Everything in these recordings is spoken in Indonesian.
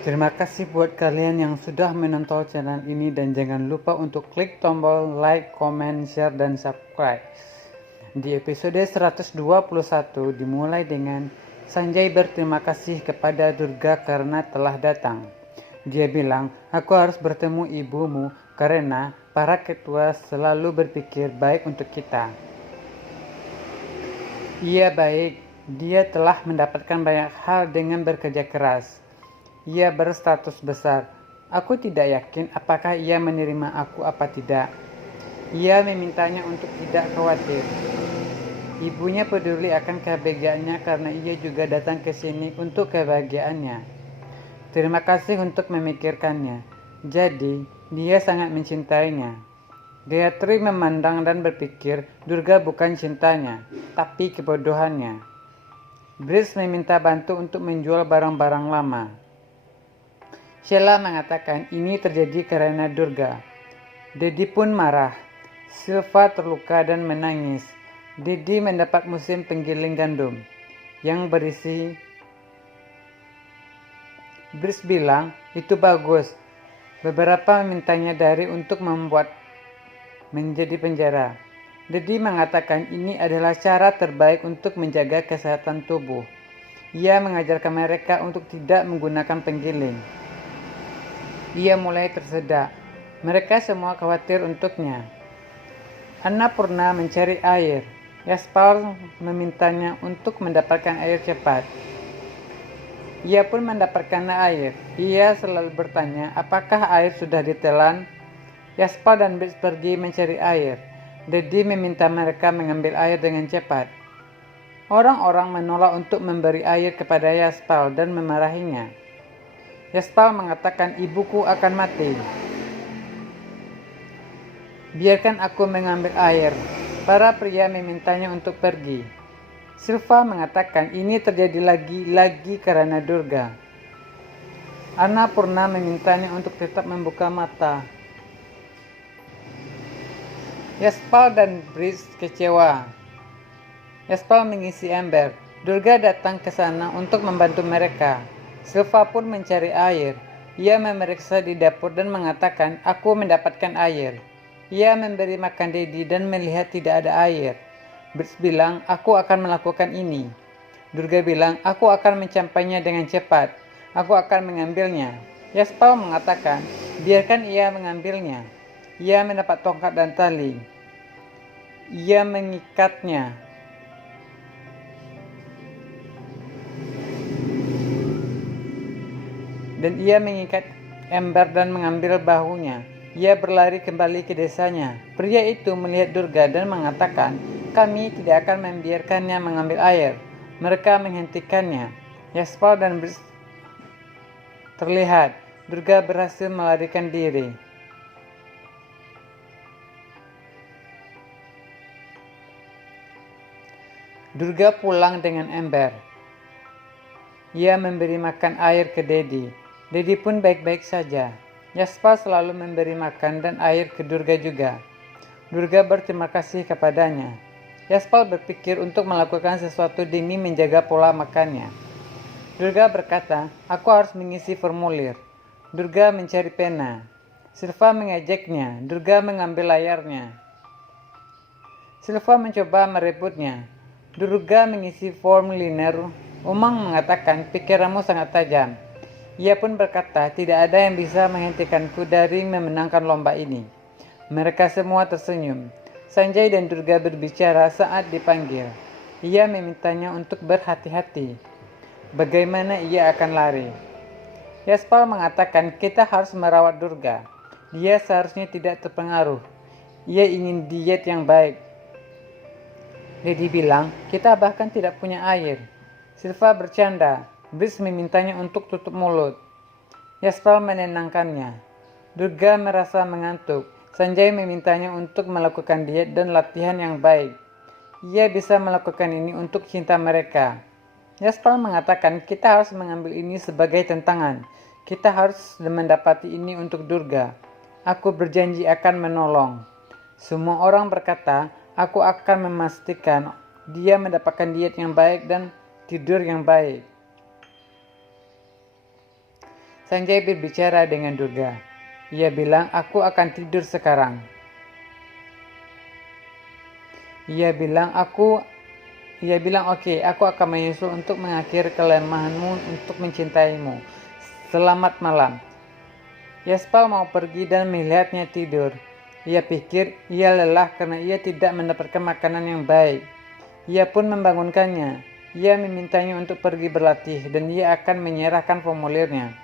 Terima kasih buat kalian yang sudah menonton channel ini dan jangan lupa untuk klik tombol like, comment, share, dan subscribe. Di episode 121 dimulai dengan Sanjay berterima kasih kepada Durga karena telah datang. Dia bilang, aku harus bertemu ibumu karena para ketua selalu berpikir baik untuk kita. Ia baik, dia telah mendapatkan banyak hal dengan bekerja keras. Ia berstatus besar. Aku tidak yakin apakah ia menerima aku apa tidak. Ia memintanya untuk tidak khawatir. Ibunya peduli akan kebahagiaannya karena ia juga datang ke sini untuk kebahagiaannya. Terima kasih untuk memikirkannya. Jadi, dia sangat mencintainya. Gayatri memandang dan berpikir Durga bukan cintanya, tapi kebodohannya. Brice meminta bantu untuk menjual barang-barang lama. Sheila mengatakan ini terjadi karena Durga. Dedi pun marah. Silva terluka dan menangis. Dedi mendapat mesin penggiling gandum yang berisi. Brice bilang itu bagus. Beberapa memintanya dari untuk membuat menjadi penjara. Dedi mengatakan ini adalah cara terbaik untuk menjaga kesehatan tubuh. Ia mengajarkan mereka untuk tidak menggunakan penggiling. Ia mulai tersedak. Mereka semua khawatir untuknya. Annapurna mencari air. Yaspal memintanya untuk mendapatkan air cepat. Ia pun mendapatkan air. Ia selalu bertanya, apakah air sudah ditelan? Yaspal dan Brice pergi mencari air. Dedi meminta mereka mengambil air dengan cepat. Orang-orang menolak untuk memberi air kepada Yaspal dan memarahinya. Yaspal mengatakan ibuku akan mati. Biarkan aku mengambil air. Para pria memintanya untuk pergi. Silva mengatakan ini terjadi lagi karena Durga. Annapurna memintanya untuk tetap membuka mata. Yaspal dan Brice kecewa. Yaspal mengisi ember. Durga datang ke sana untuk membantu mereka. Silva pun mencari air. Ia memeriksa di dapur dan mengatakan, aku mendapatkan air. Ia memberi makan Dedi dan melihat tidak ada air. Brice bilang, aku akan melakukan ini. Durga bilang, aku akan mencampainya dengan cepat. Aku akan mengambilnya. Yaspal mengatakan, biarkan ia mengambilnya. Ia mendapat tongkat dan tali. Ia mengikatnya. Dan ia mengikat ember dan mengambil bahunya. Ia berlari kembali ke desanya. Pria itu melihat Durga dan mengatakan, kami tidak akan membiarkannya mengambil air. Mereka menghentikannya. Yaspal dan Brice terlihat. Durga berhasil melarikan diri. Durga pulang dengan ember. Ia memberi makan air ke Dedi. Dedi pun baik-baik saja. Yaspal selalu memberi makan dan air ke Durga juga. Durga berterima kasih kepadanya. Yaspal berpikir untuk melakukan sesuatu demi menjaga pola makannya. Durga berkata, aku harus mengisi formulir. Durga mencari pena. Silva mengejaknya. Durga mengambil layarnya. Silva mencoba merebutnya. Durga mengisi formulir. Umang mengatakan, pikiranmu sangat tajam. Ia pun berkata, tidak ada yang bisa menghentikanku dari memenangkan lomba ini. Mereka semua tersenyum. Sanjay dan Durga berbicara saat dipanggil. Ia memintanya untuk berhati-hati. Bagaimana ia akan lari? Yaspal mengatakan, kita harus merawat Durga. Dia seharusnya tidak terpengaruh. Ia ingin diet yang baik. Dedi bilang, kita bahkan tidak punya air. Silva bercanda. Brice memintanya untuk tutup mulut. Yaspal menenangkannya. Durga merasa mengantuk. Sanjay memintanya untuk melakukan diet dan latihan yang baik. Ia bisa melakukan ini untuk cinta mereka. Yaspal mengatakan kita harus mengambil ini sebagai tantangan. Kita harus mendapati ini untuk Durga. Aku berjanji akan menolong. Semua orang berkata, aku akan memastikan dia mendapatkan diet yang baik dan tidur yang baik. Sanjay berbicara dengan Durga. Ia bilang, aku akan tidur sekarang. Ia bilang, oke, aku akan menyusul untuk mengakhiri kelemahanmu untuk mencintaimu. Selamat malam. Yaspal mau pergi dan melihatnya tidur. Ia pikir ia lelah karena ia tidak mendapatkan makanan yang baik. Ia pun membangunkannya. Ia memintanya untuk pergi berlatih dan ia akan menyerahkan formulirnya.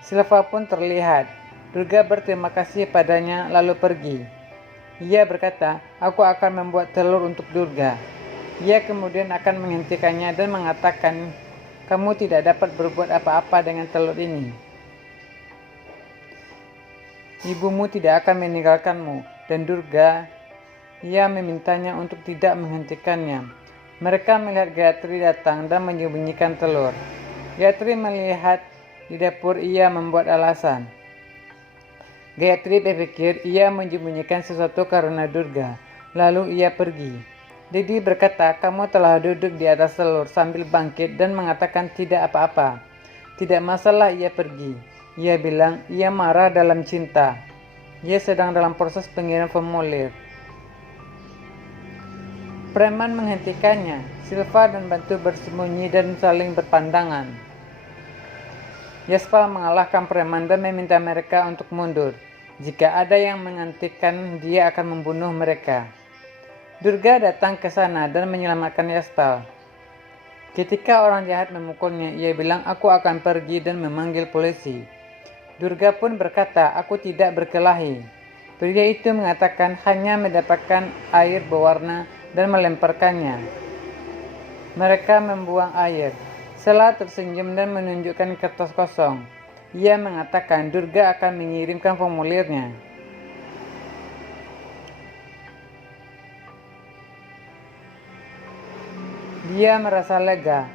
Silva pun terlihat. Durga berterima kasih padanya lalu pergi. Ia berkata, aku akan membuat telur untuk Durga. Ia kemudian akan menghentikannya dan mengatakan, kamu tidak dapat berbuat apa-apa dengan telur ini. Ibumu tidak akan meninggalkanmu, dan Durga, ia memintanya untuk tidak menghentikannya. Mereka melihat Gayatri datang dan menyembunyikan telur. Gayatri melihat di dapur ia membuat alasan. Gayatri berpikir ia menyembunyikan sesuatu karena Durga. Lalu ia pergi. Dedi berkata, kamu telah duduk di atas telur sambil bangkit dan mengatakan tidak apa-apa. Tidak masalah ia pergi. Ia bilang ia marah dalam cinta. Ia sedang dalam proses pengiriman formulir. Preman menghentikannya. Silva dan Bantu bersembunyi dan saling berpandangan. Yaspal mengalahkan preman dan meminta mereka untuk mundur. Jika ada yang menghentikan, dia akan membunuh mereka. Durga datang ke sana dan menyelamatkan Yaspal. Ketika orang jahat memukulnya, ia bilang, aku akan pergi dan memanggil polisi. Durga pun berkata, aku tidak berkelahi. Pria itu mengatakan hanya mendapatkan air berwarna dan melemparkannya. Mereka membuang air. Sela tersenyum dan menunjukkan kertas kosong. Ia mengatakan Durga akan mengirimkan formulirnya. Dia merasa lega.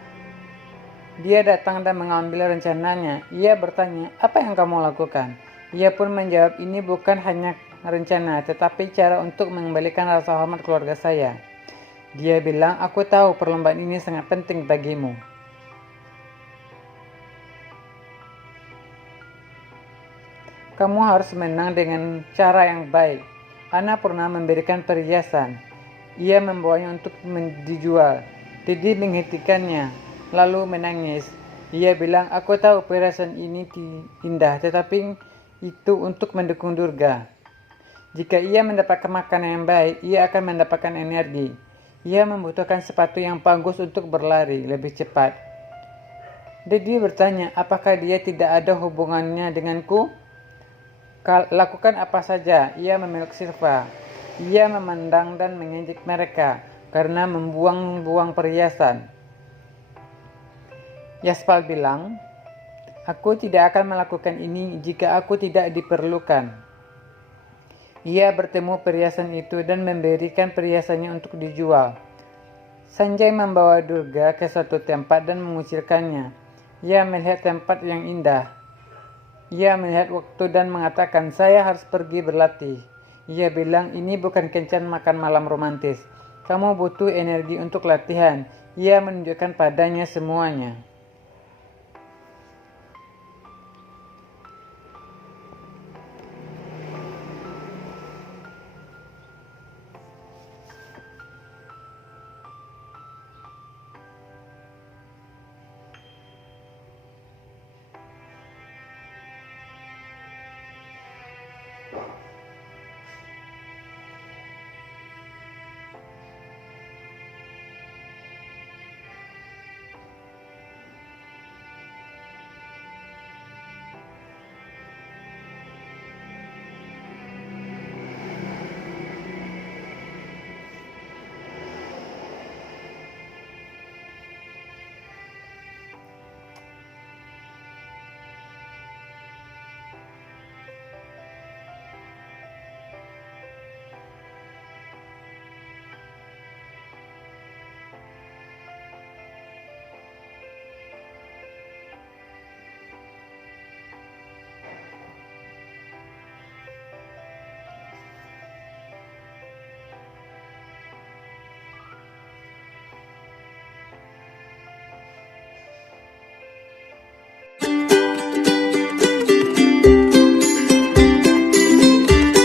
Dia datang dan mengambil rencananya. Ia bertanya, apa yang kamu lakukan? Ia pun menjawab, ini bukan hanya rencana, tetapi cara untuk mengembalikan rasa hormat keluarga saya. Dia bilang, aku tahu perlombaan ini sangat penting bagimu. Kamu harus menang dengan cara yang baik. Ana pernah memberikan perhiasan. Ia membawanya untuk dijual. Dedi menghentikannya, lalu menangis. Ia bilang, aku tahu perhiasan ini indah, tetapi itu untuk mendukung Durga. Jika ia mendapatkan makanan yang baik, ia akan mendapatkan energi. Ia membutuhkan sepatu yang bagus untuk berlari lebih cepat. Dedi bertanya, apakah dia tidak ada hubungannya denganku? Lakukan apa saja, ia memeluk Silva. Ia memandang dan mengejek mereka karena membuang-buang perhiasan. Yaspal bilang, aku tidak akan melakukan ini jika aku tidak diperlukan. Ia bertemu perhiasan itu dan memberikan perhiasannya untuk dijual. Sanjay membawa Durga ke suatu tempat dan mengucilkannya. Ia melihat tempat yang indah. Ia melihat waktu dan mengatakan, saya harus pergi berlatih. Ia bilang, ini bukan kencan makan malam romantis. Kamu butuh energi untuk latihan. Ia menunjukkan padanya semuanya.